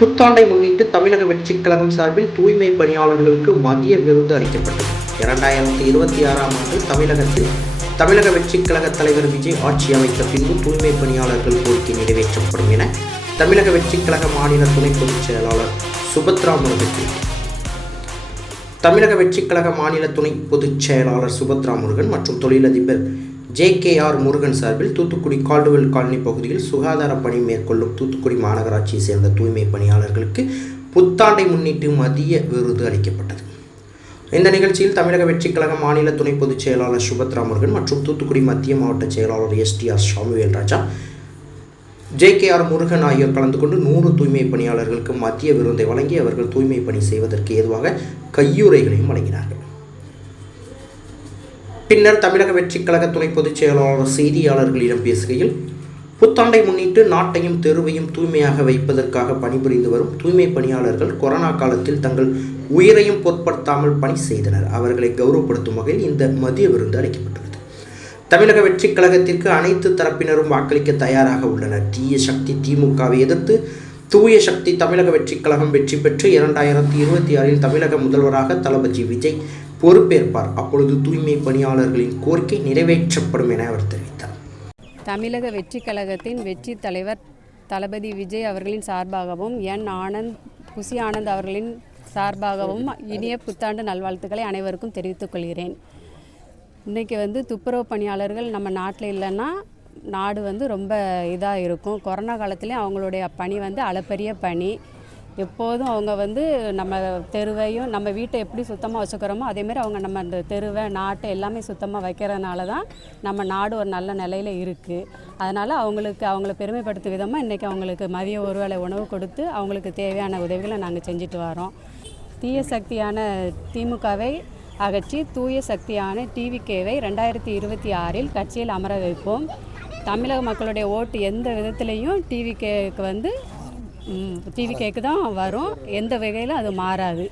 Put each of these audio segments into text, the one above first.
புத்தாண்டை முன்னிட்டு தமிழக வெற்றிக் கழகம் சார்பில் தூய்மை பணியாளர்களுக்கு மதிய விருது அளிக்கப்பட்டது. 2026ஆம் ஆண்டு தமிழகத்தில் தமிழக வெற்றிக் கழக தலைவர் விஜய் ஆட்சி அமைத்த பின்பு தூய்மை பணியாளர்கள் கோரிக்கை நிறைவேற்றப்படும் என தமிழக வெற்றிக் கழக மாநில துணை பொதுச் செயலாளர் சுபத்ரா முருகன் தமிழக வெற்றிக் கழக மாநில துணை பொதுச் செயலாளர் சுபத்ரா முருகன் மற்றும் தொழிலதிபர் JKR முருகன் சார்பில் தூத்துக்குடி கால்டுவெல் காலனி பகுதியில் சுகாதார பணி மேற்கொள்ளும் தூத்துக்குடி மாநகராட்சியை சேர்ந்த தூய்மை பணியாளர்களுக்கு புத்தாண்டை முன்னிட்டு மதிய விருது அளிக்கப்பட்டது. இந்த நிகழ்ச்சியில் தமிழக வெற்றிக் கழக மாநில துணை பொதுச் செயலாளர் சுபத்ரா முருகன் மற்றும் தூத்துக்குடி மத்திய மாவட்ட செயலாளர் STR சாமுவேல் ராஜா, JKR முருகன் ஆகியோர் கலந்து கொண்டு 100 தூய்மை பணியாளர்களுக்கு மத்திய விருதை வழங்கி அவர்கள் தூய்மை பணி செய்வதற்கு ஏதுவாக கையுறைகளையும் வழங்கினார்கள். பின்னர் தமிழக வெற்றிக் கழக துணை பொதுச் செயலாளர் செய்தியாளர்களிடம் பேசுகையில், புத்தாண்டை முன்னிட்டு நாட்டையும் தெருவையும் தூய்மையாக வைப்பதற்காக பணிபுரிந்து வரும் தூய்மை பணியாளர்கள் கொரோனா காலத்தில் தங்கள் உயிரையும் பொருட்படுத்தாமல் பணி செய்தனர். அவர்களை கௌரவப்படுத்தும் வகையில் இந்த மதிய விருது அளிக்கப்பட்டுள்ளது. தமிழக வெற்றிக் கழகத்திற்கு அனைத்து தரப்பினரும் வாக்களிக்க தயாராக உள்ளனர். தீய சக்தி திமுகவை எதிர்த்து தூய சக்தி தமிழக வெற்றிக் கழகம் வெற்றி பெற்று 2026இல் தமிழக முதல்வராக தளபதி விஜய் பொறுப்பேற்பார். அப்பொழுது தூய்மை பணியாளர்களின் கோரிக்கை நிறைவேற்றப்படும் என அவர் தெரிவித்தார். தமிழக வெற்றி கழகத்தின் வெற்றி தலைவர் தளபதி விஜய் அவர்களின் சார்பாகவும் குசி ஆனந்த் அவர்களின் சார்பாகவும் இனிய புத்தாண்டு நல்வாழ்த்துக்களை அனைவருக்கும் தெரிவித்துக் கொள்கிறேன். இன்றைக்கி துப்புரவு பணியாளர்கள் நம்ம நாட்டில் இல்லைன்னா நாடு ரொம்ப இதாக இருக்கும். கொரோனா காலத்துலேயும் அவங்களுடைய பணி அளப்பரிய பணி. எப்போதும் அவங்க நம்ம தெருவையும் நம்ம வீட்டை எப்படி சுத்தமாக வச்சுக்கிறோமோ அதேமாரி அவங்க நம்ம அந்த தெருவை நாட்டை எல்லாமே சுத்தமாக வைக்கிறதுனால தான் நம்ம நாடு ஒரு நல்ல நிலையில் இருக்குது. அதனால் அவங்கள பெருமைப்படுத்தும் விதமாக இன்றைக்கி அவங்களுக்கு மதிய ஒருவேளை உணவு கொடுத்து அவங்களுக்கு தேவையான உதவிகளை நாங்கள் செஞ்சுட்டு வரோம். தீய சக்தியான திமுகவை அகற்றி தூய சக்தியான TVKவை 2026இல் கட்சியில் அமர வைப்போம். தமிழக மக்களுடைய ஓட்டு எந்த விதத்துலேயும் TVKக்கு தான் வரும். எந்த வகையில் அது மாறாது.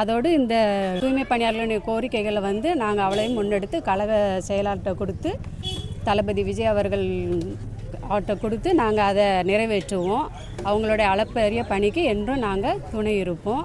அதோடு இந்த தூய்மை பணியாளர்களுடைய கோரிக்கைகளை நாங்கள் அவளையும் முன்னெடுத்து கழக செயலாளர்கிட்ட கொடுத்து தளபதி விஜய் அவர்கள் அவர்கிட்ட கொடுத்து நாங்கள் அதை நிறைவேற்றுவோம். அவங்களுடைய அளப்பரிய பணிக்கு என்றும் நாங்கள் துணை இருப்போம்.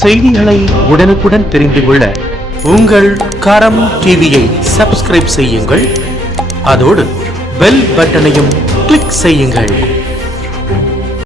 செய்திகளை உடனுக்குடன் தெரிந்து கொள்ள உங்கள் கரம் டிவியை சப்ஸ்கிரைப் செய்யுங்கள். அதோடு பெல் பட்டனையும் கிளிக் செய்யுங்கள்.